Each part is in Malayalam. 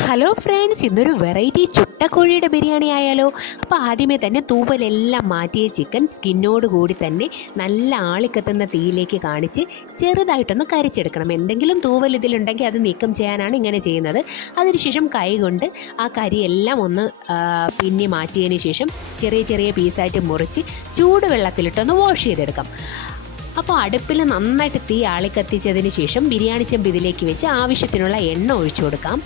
ഹലോ ഫ്രണ്ട്സ്, ഇന്നൊരു വെറൈറ്റി ചുട്ടക്കോഴിയുടെ ബിരിയാണി ആയാലോ. അപ്പോൾ ആദ്യമേ തന്നെ തൂവലെല്ലാം മാറ്റിയ ചിക്കൻ സ്കിന്നോട് കൂടി തന്നെ നല്ല ആളിക്കത്തുന്ന തീയിലേക്ക് കാണിച്ച് ചെറുതായിട്ടൊന്ന് കരിച്ചെടുക്കണം. എന്തെങ്കിലും തൂവൽ ഇതിലുണ്ടെങ്കിൽ അത് നീക്കം ചെയ്യാനാണ് ഇങ്ങനെ ചെയ്യുന്നത്. അതിനുശേഷം കൈ കൊണ്ട് ആ കരിയെല്ലാം ഒന്ന് പിന്നെ മാറ്റിയതിന് ശേഷം ചെറിയ ചെറിയ പീസായിട്ട് മുറിച്ച് ചൂടുവെള്ളത്തിലിട്ടൊന്ന് വാഷ് ചെയ്തെടുക്കാം. അപ്പോൾ അടുപ്പിൽ നന്നായിട്ട് തീ ആളിക്കത്തിച്ചതിന് ശേഷം ബിരിയാണി ചെമ്പ് ഇതിലേക്ക് വെച്ച് ആവശ്യത്തിനുള്ള എണ്ണ ഒഴിച്ചു കൊടുക്കാം.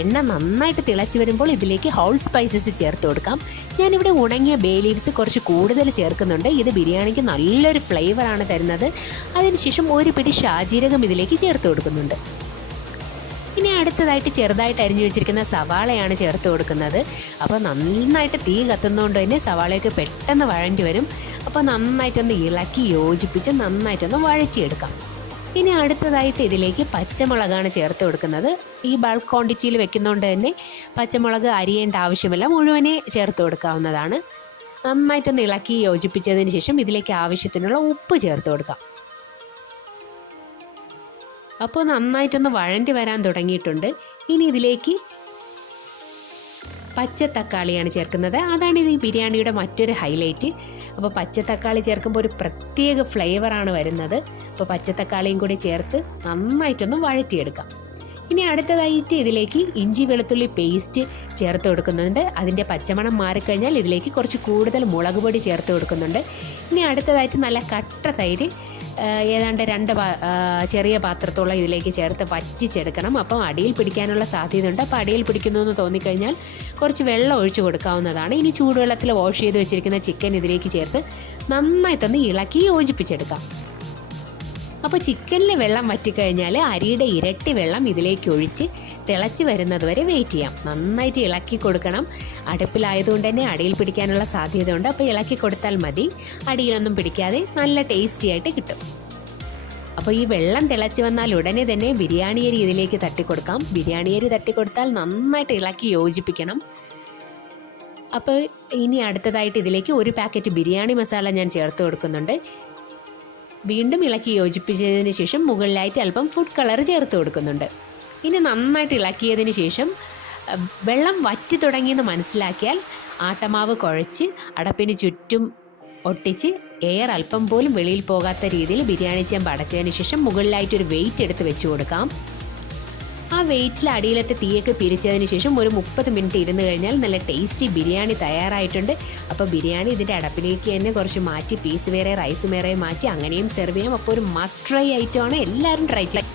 എണ്ണ നന്നായിട്ട് തിളച്ച് വരുമ്പോൾ ഇതിലേക്ക് ഹോൾ സ്പൈസസ് ചേർത്ത് കൊടുക്കാം. ഞാനിവിടെ ഉണങ്ങിയ ബേ ലീവ്സ് കുറച്ച് കൂടുതൽ ചേർക്കുന്നുണ്ട്. ഇത് ബിരിയാണിക്ക് നല്ലൊരു ഫ്ലേവറാണ് തരുന്നത്. അതിനുശേഷം ഒരു പിടി ഷാജീരകം ഇതിലേക്ക് ചേർത്ത് കൊടുക്കുന്നുണ്ട്. ഇനി അടുത്തതായിട്ട് ചെറുതായിട്ട് അരിഞ്ഞു വെച്ചിരിക്കുന്ന സവാളയാണ് ചേർത്ത് കൊടുക്കുന്നത്. അപ്പോൾ നന്നായിട്ട് തീ കത്തുന്നതുകൊണ്ട് തന്നെ സവാളയൊക്കെ പെട്ടെന്ന് വഴണ്ടി വരും. അപ്പോൾ നന്നായിട്ടൊന്ന് ഇളക്കി യോജിപ്പിച്ച് നന്നായിട്ടൊന്ന് വഴറ്റിയെടുക്കാം. ഇനി അടുത്തതായിട്ട് ഇതിലേക്ക് പച്ചമുളകാണ് ചേർത്ത് കൊടുക്കുന്നത്. ഈ ബൾക്ക് ക്വാണ്ടിറ്റിയിൽ വെക്കുന്നതുകൊണ്ട് തന്നെ പച്ചമുളക് അരിയേണ്ട ആവശ്യമില്ല, മുഴുവനെ ചേർത്ത് കൊടുക്കാവുന്നതാണ്. നന്നായിട്ടൊന്ന് ഇളക്കി യോജിപ്പിച്ചതിന് ശേഷം ഇതിലേക്ക് ആവശ്യത്തിനുള്ള ഉപ്പ് ചേർത്ത് കൊടുക്കാം. അപ്പോൾ നന്നായിട്ടൊന്ന് വഴണ്ടി വരാൻ തുടങ്ങിയിട്ടുണ്ട്. ഇനി ഇതിലേക്ക് പച്ചത്തക്കാളിയാണ് ചേർക്കുന്നത്. അതാണ് ഈ ബിരിയാണിയുടെ മറ്റൊരു ഹൈലൈറ്റ്. അപ്പോൾ പച്ചത്തക്കാളി ചേർക്കുമ്പോൾ ഒരു പ്രത്യേക ഫ്ലേവറാണ് വരുന്നത്. അപ്പോൾ പച്ചത്തക്കാളിയും കൂടി ചേർത്ത് നന്നായിട്ടൊന്ന് വഴറ്റിയെടുക്കാം. ഇനി അടുത്തതായിട്ട് ഇതിലേക്ക് ഇഞ്ചി വെളുത്തുള്ളി പേസ്റ്റ് ചേർത്ത് കൊടുക്കുന്നുണ്ട്. അതിൻ്റെ പച്ചമണം മാറിക്കഴിഞ്ഞാൽ ഇതിലേക്ക് കുറച്ച് കൂടുതൽ മുളക് പൊടി ചേർത്ത് കൊടുക്കുന്നുണ്ട്. ഇനി അടുത്തതായിട്ട് നല്ല കട്ട തൈര് ഏതാണ്ട് 2 ചെറിയ പാത്രത്തോളം ഇതിലേക്ക് ചേർത്ത് വറ്റിച്ചെടുക്കണം. അപ്പോൾ അടിയിൽ പിടിക്കാനുള്ള സാധ്യതയുണ്ട്. അപ്പോൾ അടിയിൽ പിടിക്കുന്നു എന്ന് തോന്നിക്കഴിഞ്ഞാൽ കുറച്ച് വെള്ളം ഒഴിച്ചു കൊടുക്കാവുന്നതാണ്. ഇനി ചൂടുവെള്ളത്തിൽ വാഷ് ചെയ്ത് വെച്ചിരിക്കുന്ന ചിക്കൻ ഇതിലേക്ക് ചേർത്ത് നന്നായിട്ടൊന്ന് ഇളക്കി യോജിപ്പിച്ചെടുക്കാം. അപ്പോൾ ചിക്കനിൽ വെള്ളം വറ്റിക്കഴിഞ്ഞാൽ അരിയുടെ ഇരട്ടി വെള്ളം ഇതിലേക്ക് ഒഴിച്ച് തിളച്ച് വരുന്നത് വരെ വെയിറ്റ് ചെയ്യാം. നന്നായിട്ട് ഇളക്കി കൊടുക്കണം. അടുപ്പിലായതുകൊണ്ട് തന്നെ അടിയിൽ പിടിക്കാനുള്ള സാധ്യതയുണ്ട്. അപ്പോൾ ഇളക്കി കൊടുത്താൽ മതി. അടിയിലൊന്നും പിടിക്കാതെ നല്ല ടേസ്റ്റി ആയിട്ട് കിട്ടും. അപ്പോൾ ഈ വെള്ളം തിളച്ച് വന്നാൽ ഉടനെ തന്നെ ബിരിയാണി അരി ഇതിലേക്ക് തട്ടിക്കൊടുക്കാം. ബിരിയാണി അരി തട്ടിക്കൊടുത്താൽ നന്നായിട്ട് ഇളക്കി യോജിപ്പിക്കണം. അപ്പോൾ ഇനി അടുത്തതായിട്ട് ഇതിലേക്ക് 1 പാക്കറ്റ് ബിരിയാണി മസാല ഞാൻ ചേർത്ത് കൊടുക്കുന്നുണ്ട്. വീണ്ടും ഇളക്കി യോജിപ്പിച്ചതിന് ശേഷം മുകളിലായിട്ട് അല്പം ഫുഡ് കളർ ചേർത്ത് കൊടുക്കുന്നുണ്ട്. ഇനി നന്നായിട്ട് ഇളക്കിയതിന് ശേഷം വെള്ളം വറ്റി തുടങ്ങിയെന്ന് മനസ്സിലാക്കിയാൽ ആട്ടമാവ് കുഴച്ച് അടപ്പിന് ചുറ്റും ഒട്ടിച്ച് എയർ അല്പം പോലും വെളിയിൽ പോകാത്ത രീതിയിൽ ബിരിയാണി ചെമ്പ് അടച്ചതിന് ശേഷം മുകളിലായിട്ടൊരു വെയിറ്റ് എടുത്ത് വെച്ച് കൊടുക്കാം. ആ വെയിറ്റിൽ അടിയിലത്തെ തീയൊക്കെ പിരിച്ചതിന് ശേഷം ഒരു 30 മിനിറ്റ് ഇരുന്ന് കഴിഞ്ഞാൽ നല്ല ടേസ്റ്റി ബിരിയാണി തയ്യാറായിട്ടുണ്ട്. അപ്പോൾ ബിരിയാണി ഇതിൻ്റെ അടപ്പിലേക്ക് തന്നെ കുറച്ച് മാറ്റി പീസ് വേറെ റൈസ് വേറെ മാറ്റി അങ്ങനെയും സെർവ് ചെയ്യാം. അപ്പോൾ ഒരു മസ്റ്റ് ട്രൈ ഐറ്റമാണ്. എല്ലാവരും ട്രൈ ചെയ്യാം.